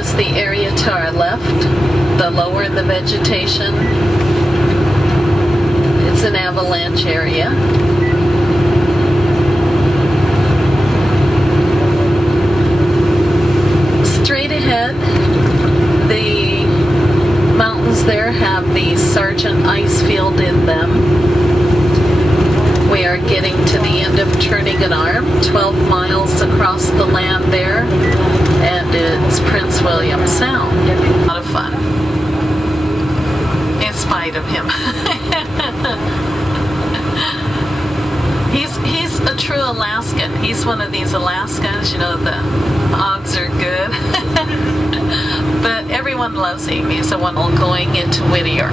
notice the area to our left, the lower the vegetation. It's an avalanche area. Straight ahead, the mountains there have the Sargent ice field in them. We are getting to the end of Turnagain Arm, 12 miles across the land there, and it's Prince William Sound. A lot of fun, in spite of him. He's a true Alaskan. He's one of these Alaskans, you know, the hogs are good. But everyone loves him. He's the one going into Whittier.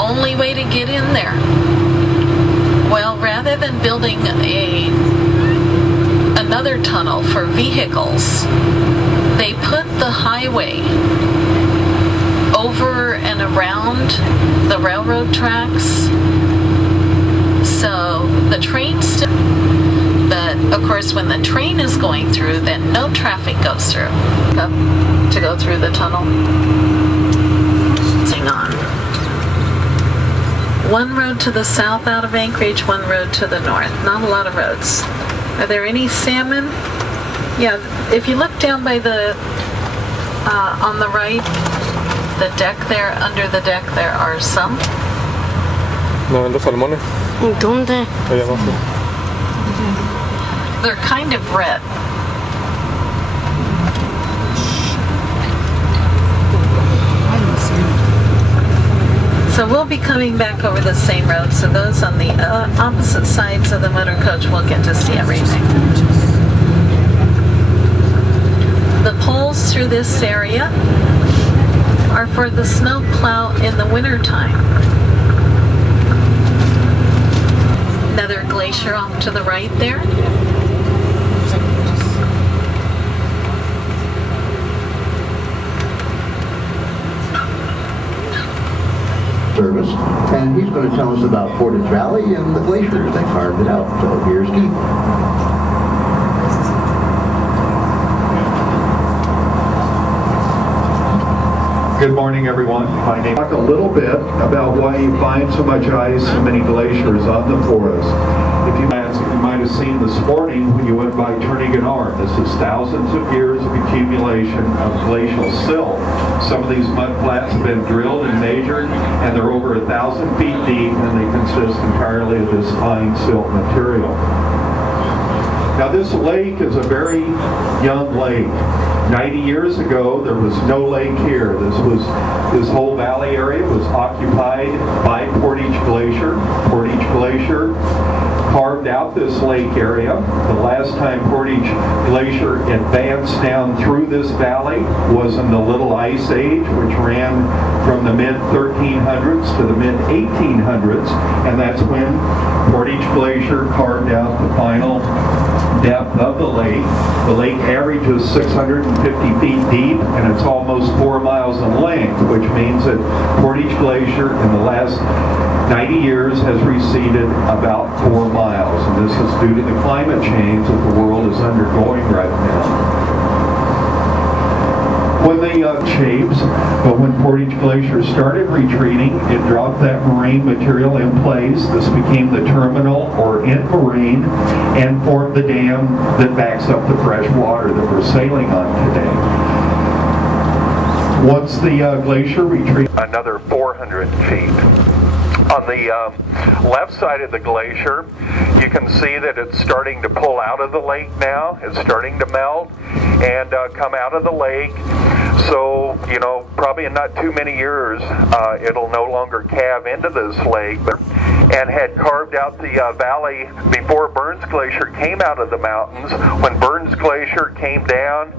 Only way to get in there. Well, rather than building another tunnel for vehicles, they put the highway over and around the railroad tracks. So the train still, but of course when the train is going through, then no traffic goes through. To go through the tunnel. Hang on. One road to the south out of Anchorage, one road to the north. Not a lot of roads. Are there any salmon? Yeah, if you look down by the, on the right, the deck there, under the deck there are some. ¿No ven los salmones? ¿Dónde? Allá abajo. They're kind of red. So we'll be coming back over the same road, so those on the opposite sides of the motor coach will get to see everything. The poles through this area are for the snow plow in the wintertime. Another glacier off to the right there. Service, and he's going to tell us about Portagevillage and the glaciers that carved it out. So here's Keith. Good morning, everyone. My name. Talk a little bit about why you find so much ice and many glaciers on the forest. If you might have seen this morning when you went by Turnagain Arm. This is thousands of years of accumulation of glacial silt. Some of these mud flats have been drilled and measured, and they're over 1,000 feet deep, and they consist entirely of this fine silt material. Now this lake is a very young lake. 90 years ago, there was no lake here. This whole valley area was occupied by Portage Glacier. Portage Glacier carved out this lake area. The last time Portage Glacier advanced down through this valley was in the Little Ice Age, which ran from the mid-1300s to the mid-1800s, and that's when Portage Glacier carved out the final depth of the lake. The lake averages 650 feet deep, and it's almost 4 miles in length, which means that Portage Glacier in the last 90 years has receded about 4 miles, and this is due to the climate change that the world is undergoing right now. When the shapes, but when Portage Glacier started retreating, it dropped that moraine material in place. This became the terminal or end moraine and formed the dam that backs up the fresh water that we're sailing on today. Once the glacier retreated another 400 feet. On the left side of the glacier, you can see that it's starting to pull out of the lake now. It's starting to melt and come out of the lake. So, you know, probably in not too many years, it'll no longer calve into this lake. And had carved out the valley before Burns Glacier came out of the mountains. When Burns Glacier came down,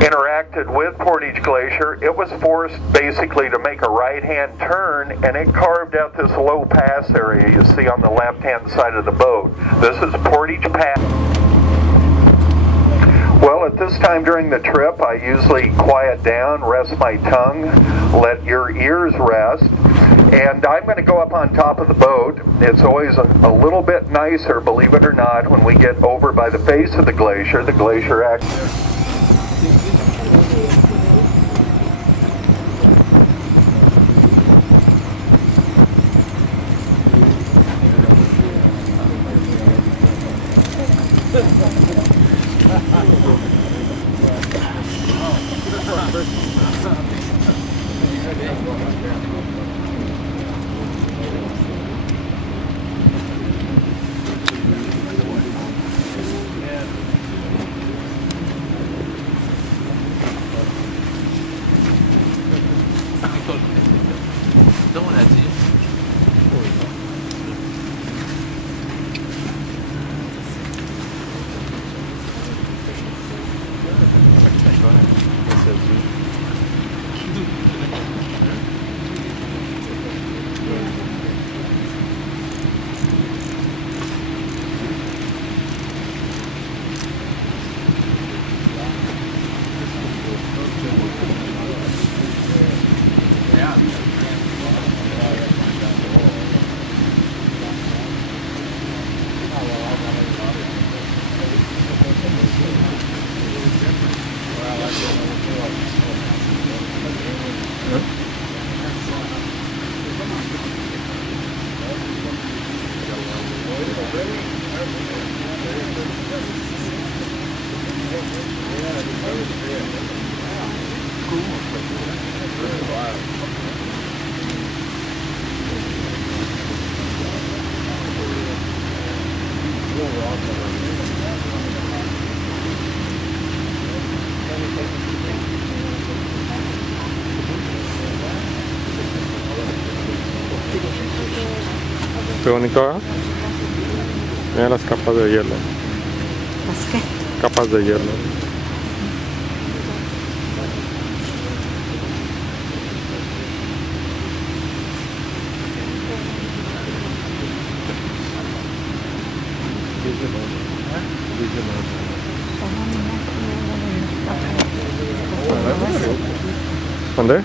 interacted with Portage Glacier, it was forced basically to make a right-hand turn, and it carved out this low pass area you see on the left-hand side of the boat. This is Portage Pass. Well, at this time during the trip, I usually quiet down, rest my tongue, let your ears rest, and I'm going to go up on top of the boat. It's always a little bit nicer, believe it or not, when we get over by the face of the glacier. The glacier actually... Qué bonito, ¿eh? Mira las capas de hielo. ¿Las qué? Capas de hielo. ¿Dónde?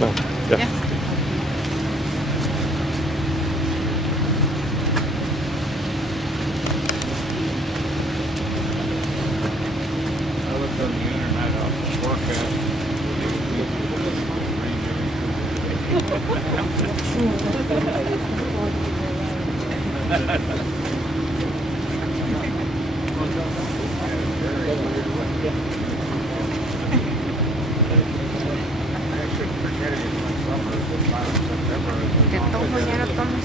No, ya. Que tomo, ya no tomo.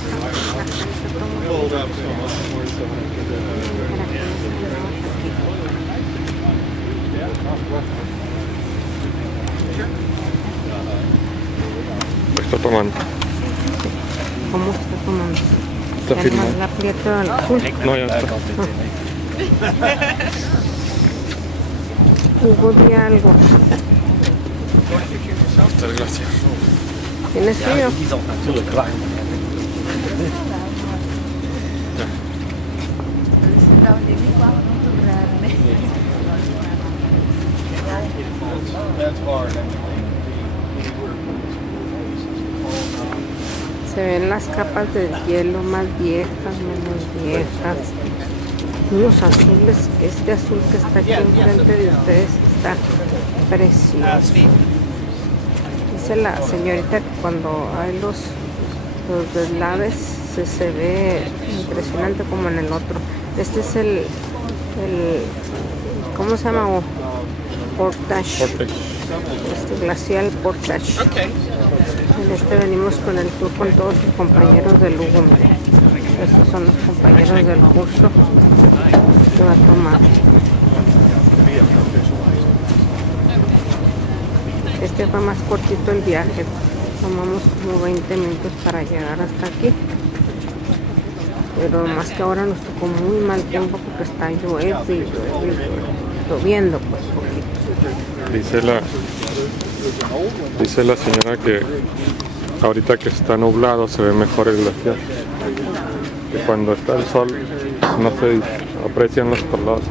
Está tomando. ¿Cómo está tomando? Está Ya firmando. nomás la aprieto al azul. No, ya está. Hugo, di algo. Muchas gracias. ¿Tienes frío? Se ven las capas del hielo más viejas, menos viejas. Unos azules, este azul que está aquí enfrente de ustedes está precioso. Dice la señorita que cuando hay los deslaves se ve impresionante como en el otro. Este es el ¿cómo se llama? Portage. Este glacial Portage. En este venimos con el tour con todos los compañeros del Hugo. Estos son los compañeros del curso que va a tomar. Este fue más cortito el viaje. Tomamos como 20 minutos para llegar hasta aquí. Pero más que ahora nos tocó muy mal tiempo porque está lloviendo pues poquito. Dice la señora que ahorita que está nublado se ve mejor el glaciar. Que cuando está el sol no se aprecian los colores.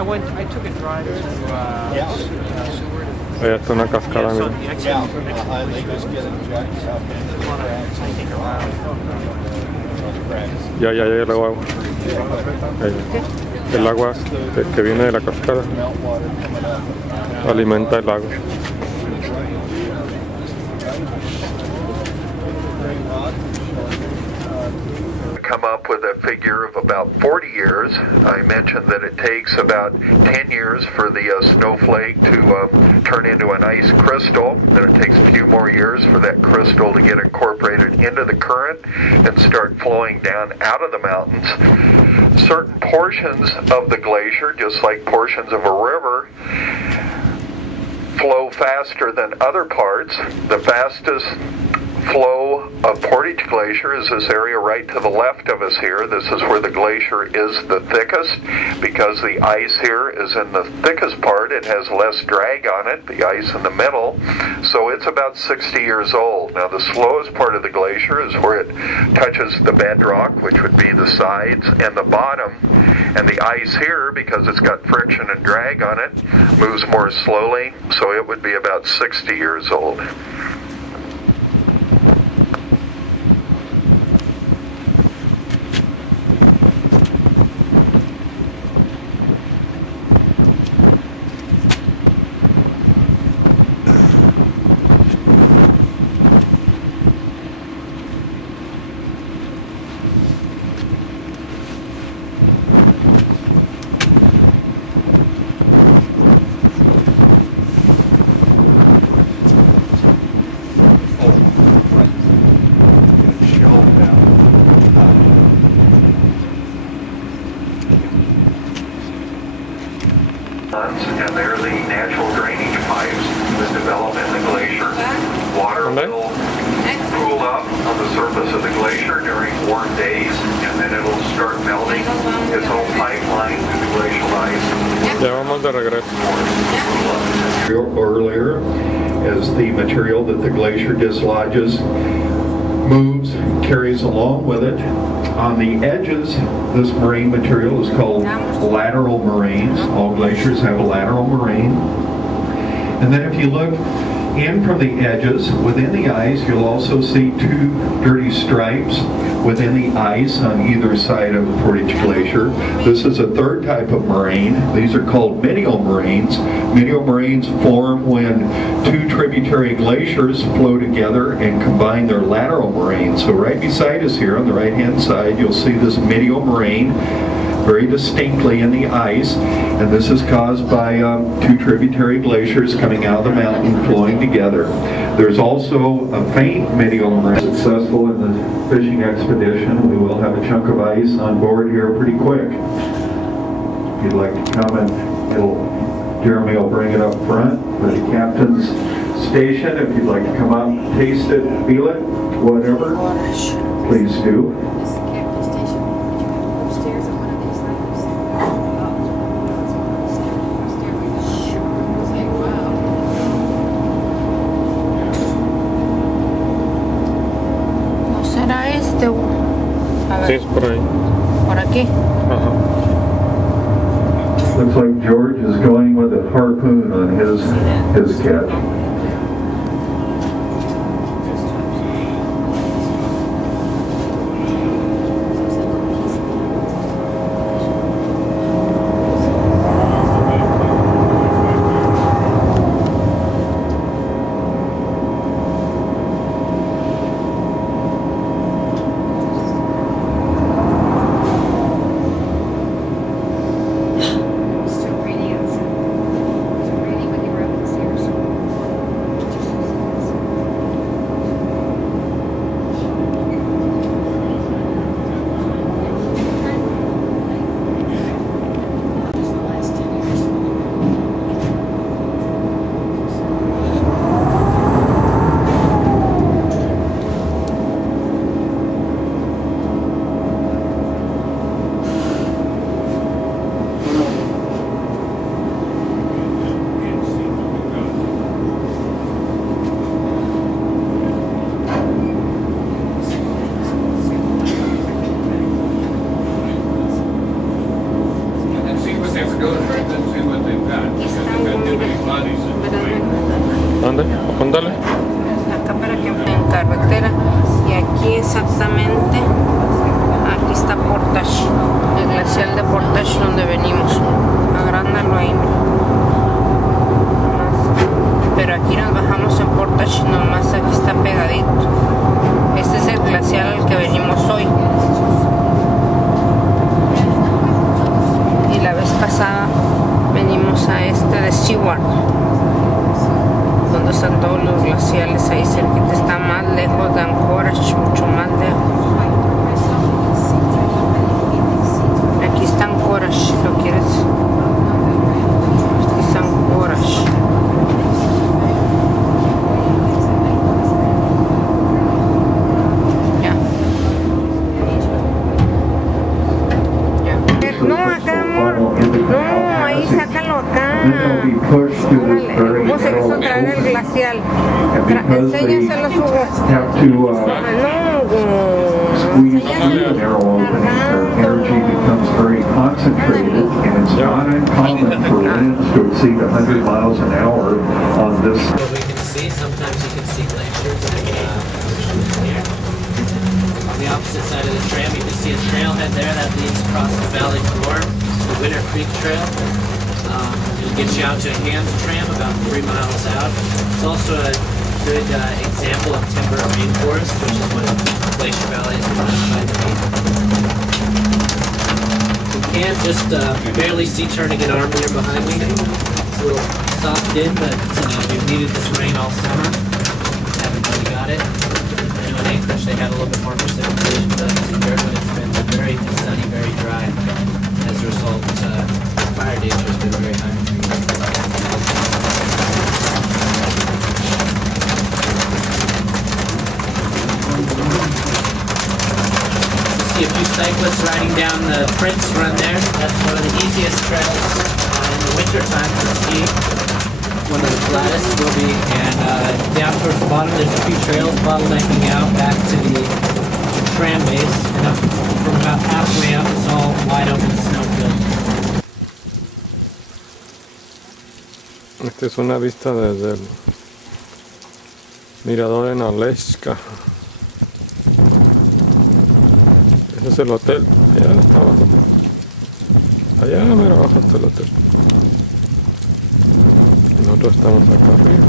I took a drive to Seward. Allá está una cascada, mira. Ya llegó agua. El agua que viene de la cascada alimenta el lago. Come up with a figure of about 40 years. I mentioned that it takes about 10 years for the snowflake to turn into an ice crystal. Then it takes a few more years for that crystal to get incorporated into the current and start flowing down out of the mountains. Certain portions of the glacier, just like portions of a river, flow faster than other parts. The fastest flow of Portage Glacier is this area right to the left of us here. This is where the glacier is the thickest. Because the ice here is in the thickest part, it has less drag on it, the ice in the middle, so it's about 60 years old. Now the slowest part of the glacier is where it touches the bedrock, which would be the sides and the bottom, and the ice here, because it's got friction and drag on it, moves more slowly, so it would be about 60 years old. And they're the natural drainage pipes that develop in the glacier. Water will cool up on the surface of the glacier during warm days, and then it'll start melting. It's all pipeline to the glacial ice. Ya vamos de regreso. Earlier, as the material that the glacier dislodges moves, carries along with it. On the edges, this moraine material is called lateral moraines. All glaciers have a lateral moraine. And then if you look in from the edges, within the ice, you'll also see two dirty stripes within the ice on either side of Portage Glacier. This is a third type of moraine. These are called medial moraines. Medial moraines form when two tributary glaciers flow together and combine their lateral moraines. So right beside us here on the right-hand side, you'll see this medial moraine very distinctly in the ice, and this is caused by two tributary glaciers coming out of the mountain flowing together. There's also a faint medial moraine. Successful in the fishing expedition, we will have a chunk of ice on board here pretty quick. If you'd like to come, and Jeremy will bring it up front for the captain's station. If you'd like to come up, taste it, feel it, whatever, please do. Sí, es por ahí. Por aquí. Ajá. Looks like George is going with a harpoon on his catch. ¿Dónde? Apúntale. Acá para que en carretera. Y aquí exactamente, aquí está Portage, el glacial de Portage donde venimos. Agrándalo ahí. Pero aquí nos bajamos en Portage, nomás aquí está pegadito. Este es el glacial al que venimos hoy. Y la vez pasada venimos a este de Seward, donde están todos los glaciales ahí cerquita. Está más lejos de Anchorage, mucho más lejos. Aquí está Anchorage, si lo quieres. Aquí está Anchorage. Ya. Ya. No, acá, amor. No, ahí sácalo acá. Órale, ¿cómo se quiso traer el glacial? Enséñaselo, Hugo. Energy becomes very concentrated, and it's not uncommon for winds to exceed 100 miles an hour on this. What we can see, sometimes you can see glaciers here. On the opposite side of the tram, you can see a trailhead there that leads across the valley floor, the Winter Creek Trail. It'll get you out to a hand tram about 3 miles out. It's also a good example of timber rainforest, which is what Glacier Valley is classified to be. You can just barely see turning an arm there behind me. It's a little soft in, but we've needed this rain all summer. Haven't really got it. I know in Anchorage they had a little bit more precipitation, but it's been very sunny, very dry. As a result, fire danger has been very high. See a few cyclists riding down the Prince Run there. That's one of the easiest trails in the winter time to ski. One of the flattest will be. And down towards the bottom there's a few trails bottlenecking out back to the tram base. And up from about halfway up it's all wide open snowfield. Esta es una vista desde el mirador en Alaska. Ese es el hotel. Allá está abajo. Allá mira abajo está el hotel. Nosotros estamos acá arriba.